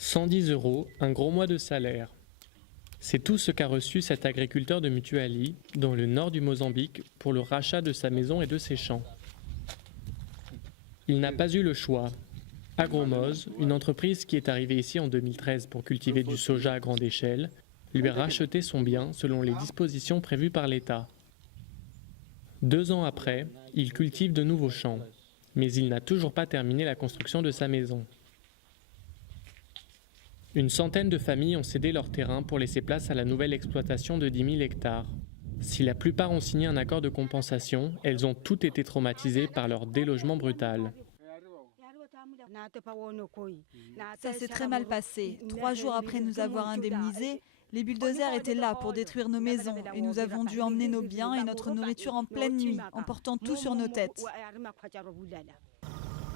110 €, un gros mois de salaire. C'est tout ce qu'a reçu cet agriculteur de Mutuali, dans le nord du Mozambique, pour le rachat de sa maison et de ses champs. Il n'a pas eu le choix. Agromose, une entreprise qui est arrivée ici en 2013 pour cultiver du soja à grande échelle, lui a racheté son bien selon les dispositions prévues par l'État. 2 ans après, il cultive de nouveaux champs, mais il n'a toujours pas terminé la construction de sa maison. Une centaine de familles ont cédé leur terrain pour laisser place à la nouvelle exploitation de 10 000 hectares. Si la plupart ont signé un accord de compensation, elles ont toutes été traumatisées par leur délogement brutal. Ça s'est très mal passé. 3 jours après nous avoir indemnisés, les bulldozers étaient là pour détruire nos maisons et nous avons dû emmener nos biens et notre nourriture en pleine nuit, en portant tout sur nos têtes.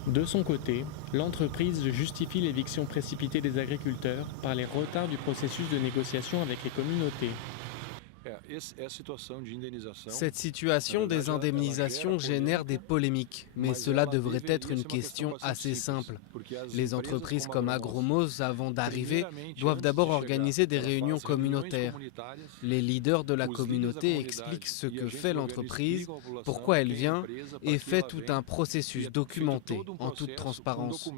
De son côté, l'entreprise justifie l'éviction précipitée des agriculteurs par les retards du processus de négociation avec les communautés. Cette situation des indemnisations génère des polémiques, mais cela devrait être une question assez simple. Les entreprises comme Agromose, avant d'arriver, doivent d'abord organiser des réunions communautaires. Les leaders de la communauté expliquent ce que fait l'entreprise, pourquoi elle vient, et fait tout un processus documenté, en toute transparence.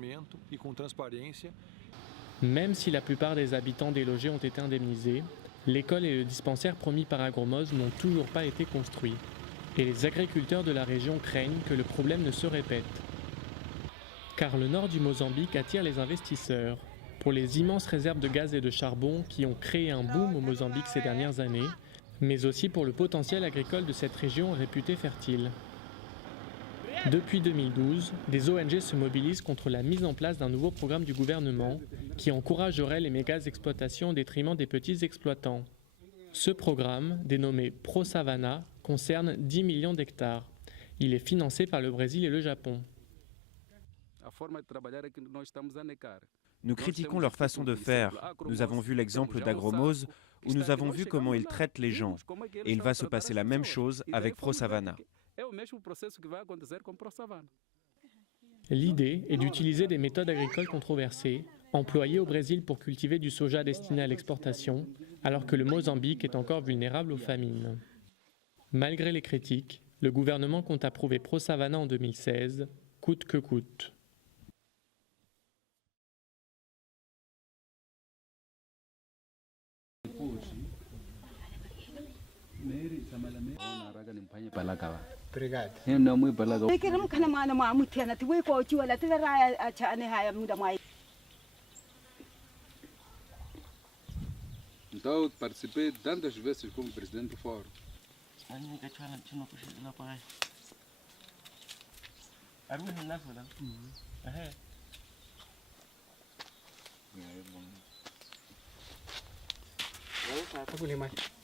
Même si la plupart des habitants délogés ont été indemnisés, l'école et le dispensaire promis par Agromose n'ont toujours pas été construits. Et les agriculteurs de la région craignent que le problème ne se répète. Car le nord du Mozambique attire les investisseurs. Pour les immenses réserves de gaz et de charbon qui ont créé un boom au Mozambique ces dernières années, mais aussi pour le potentiel agricole de cette région réputée fertile. Depuis 2012, des ONG se mobilisent contre la mise en place d'un nouveau programme du gouvernement qui encouragerait les méga-exploitations au détriment des petits exploitants. Ce programme, dénommé Pro Savana, concerne 10 millions d'hectares. Il est financé par le Brésil et le Japon. Nous critiquons leur façon de faire. Nous avons vu l'exemple d'Agromose où nous avons vu comment ils traitent les gens. Et il va se passer la même chose avec Pro Savana. L'idée est d'utiliser des méthodes agricoles controversées, employées au Brésil pour cultiver du soja destiné à l'exportation, alors que le Mozambique est encore vulnérable aux famines. Malgré les critiques, le gouvernement compte approuver Pro Savana en 2016, coûte que coûte. Obrigado. Então, participei tantas vezes como presidente do fórum. Aku 5.